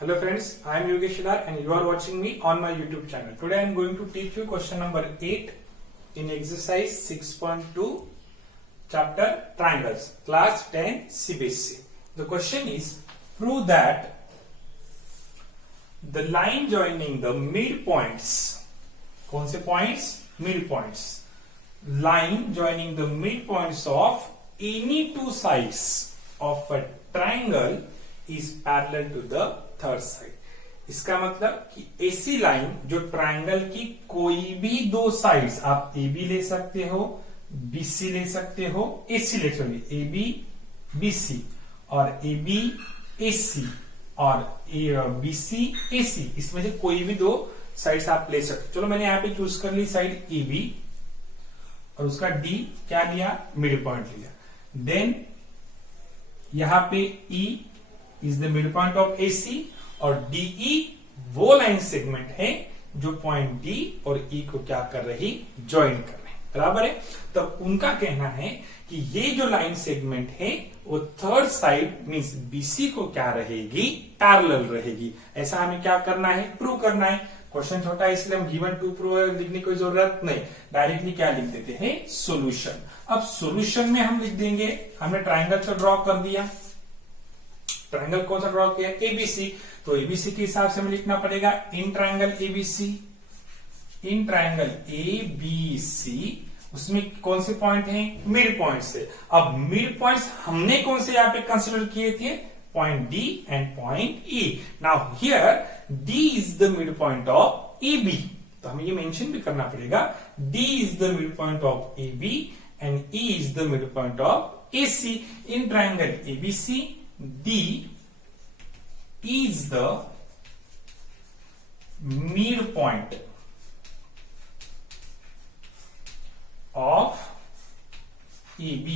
Hello friends, I am Yogesh Shidar and you are watching me on my YouTube channel. Today I am going to teach you question number 8 in exercise 6.2 chapter triangles class 10 CBSE. The question is, prove that the line joining the midpoints, कौन से points? Midpoints. Line joining the midpoints of any two sides of a triangle is parallel to the third side. इसका मतलब कि ऐसी line जो triangle की कोई भी दो साइड्स, आप ए बी ले सकते हो, बीसी ले सकते हो, एसी ले सकते हो, ए बी बीसी और ए बी एसी और बीसी एसी, इसमें से कोई भी दो साइड्स आप ले सकते हो. चलो मैंने यहाँ पे चूज कर ली साइड ए बी और उसका डी क्या लिया, मिड पॉइंट लिया. देन यहां पे ई is the mid point of AC और डीई वो लाइन सेगमेंट है जो पॉइंट डी और ई को क्या कर रही, ज्वाइन कर रहे हैं. बराबर है. तब उनका कहना है कि ये जो लाइन सेगमेंट है वो थर्ड साइड मींस बीसी को क्या रहेगी, पैरेलल रहेगी. ऐसा हमें क्या करना है, प्रूव करना है. क्वेश्चन छोटा है इसलिए हम गिवन टू प्रूव लिखने की कोई जरूरत नहीं, डायरेक्टली क्या लिख देते हैं, सोल्यूशन. अब सोल्यूशन में हम लिख देंगे, हमने ट्राइंगल तो ड्रॉ कर दिया. ट्राइंगल कौन सा ड्रॉ किया, एबीसी. तो एबीसी के हिसाब से हमें लिखना पड़ेगा इन ट्राइंगल एबीसी. इन ट्राइंगल एबीसी उसमें कौन से पॉइंट हैं, मिड पॉइंट से. अब मिड पॉइंट्स हमने कौन से यहां पे कंसीडर किए थे, point D and point E. Now here D is the mid point of A B. तो हमें ये मेंशन भी करना पड़ेगा, D is the mid point of A B and E is the mid point of A C. In triangle ABC D is the midpoint of AB.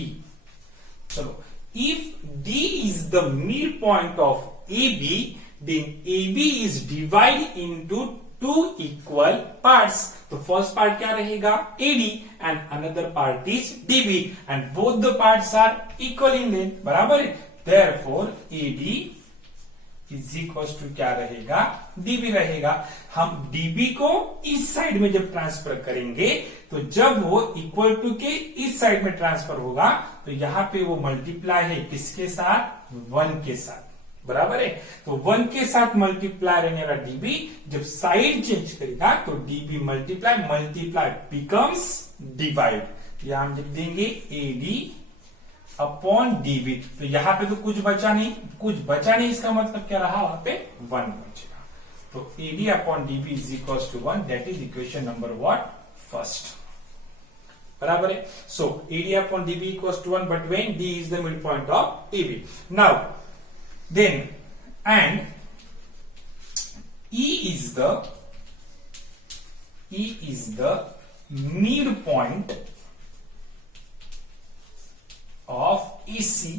चलो, if D is the midpoint of AB, then AB is divided into two equal parts. तो first part क्या रहेगा, AD and another part is DB and both the parts are equal in length. बराबर है. Therefore, AD is equals to क्या रहेगा, DB रहेगा. हम DB को इस साइड में जब ट्रांसफर करेंगे तो जब वो इक्वल टू के इस साइड में ट्रांसफर होगा तो यहां पे वो मल्टीप्लाई है किसके साथ, 1 के साथ. बराबर है. तो 1 के साथ मल्टीप्लाई रहने वाला DB जब साइड चेंज करेगा तो DB मल्टीप्लाई बिकम्स डिवाइड. यहां हम लिख देंगे AD अपॉन डीबी. तो यहां पे तो कुछ बचा नहीं, इसका मतलब क्या रहा, वहां पे 1 बचेगा. तो AD upon DB is equal to 1. That is equation number what, first. बराबर है. So AD upon DB equal to 1 but when D is the mid point of AB. Now then and E is the mid point of AC.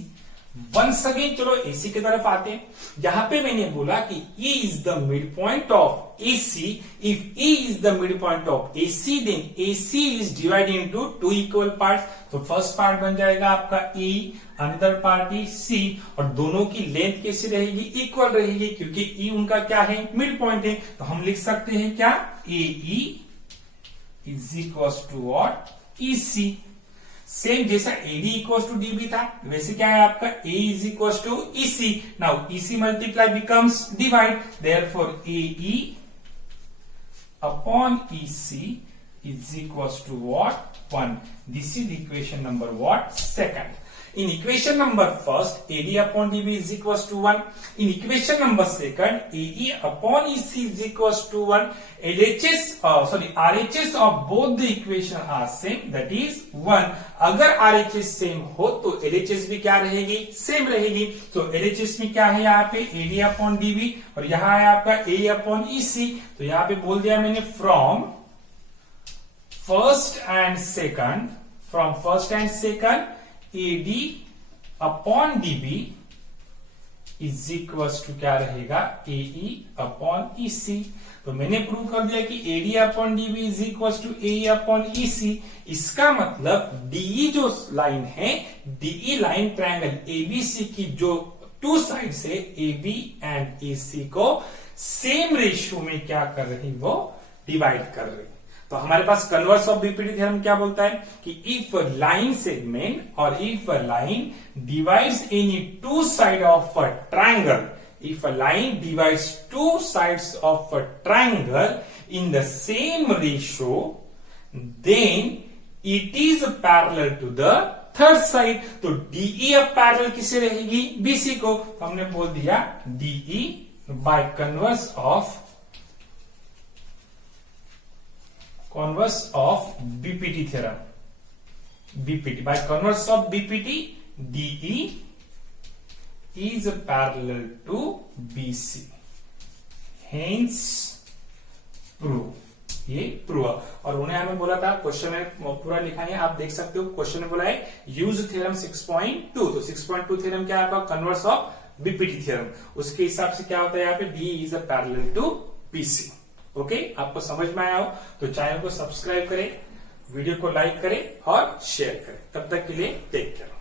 Once again चलो AC की तरफ आते हैं. यहां पे मैंने बोला कि E is the mid point of AC. If E is the mid point of AC then AC is divided into two equal parts. तो फर्स्ट पार्ट बन जाएगा आपका E, another part is C और दोनों की लेंथ कैसी रहेगी, equal रहेगी क्योंकि E उनका क्या है, मिड पॉइंट है. तो हम लिख सकते हैं क्या, AE is equal to what, EC. Same जैसा AD इक्वल टू DB था वैसे क्या है आपका A is equal to EC. Now EC multiply becomes divide. Therefore AE upon EC is equal to what, 1. This is equation number what, second. In equation number first, AD upon DB is equals to 1. In equation number second, AE upon EC is equals to 1. RHS of both the equation are same, that is 1. अगर RHS same हो तो LHS भी क्या रहेगी, same रहेगी. तो LHS में क्या है यहाँ पे, AD upon DB और यहाँ है आपका A upon EC. तो यहाँ पे बोल दिया मैंने from first and second AD upon DB is equal to क्या रहेगा, AE अपॉन EC. तो मैंने प्रूव कर दिया कि AD upon DB is equal to AE upon EC. इसका मतलब DE जो लाइन है, DE लाइन ट्रायंगल ABC की जो टू साइड से ए बी एंड ए सी को सेम रेशियो में क्या कर रही, वो डिवाइड कर रही। तो हमारे पास कन्वर्स ऑफ बीपीटी थ्योरम क्या बोलता है कि इफ लाइन सेगमेंट और if line divides any two side of a triangle, if a line divides two sides of a triangle in the same ratio, then it is parallel to the third side. तो DE अब parallel किसे रहेगी, BC को। तो हमने बोल दिया DE by converse of BPT theorem, BPT by converse of BPT, DE is parallel to BC, hence prove, ये प्रूव। और उन्हें हमें बोला था, क्वेश्चन में पूरा लिखा है, आप देख सकते हो, क्वेश्चन में बोला है यूज थ्योरम 6.2। तो 6.2 थ्योरम क्या है आपका, कन्वर्स ऑफ बीपीटी थ्योरम। उसके हिसाब से क्या होता है यहाँ पे, D is a parallel to BC. Okay, आपको समझ में आया हो तो चैनल को सब्सक्राइब करें, वीडियो को लाइक करें और शेयर करें। तब तक के लिए टेक केयर।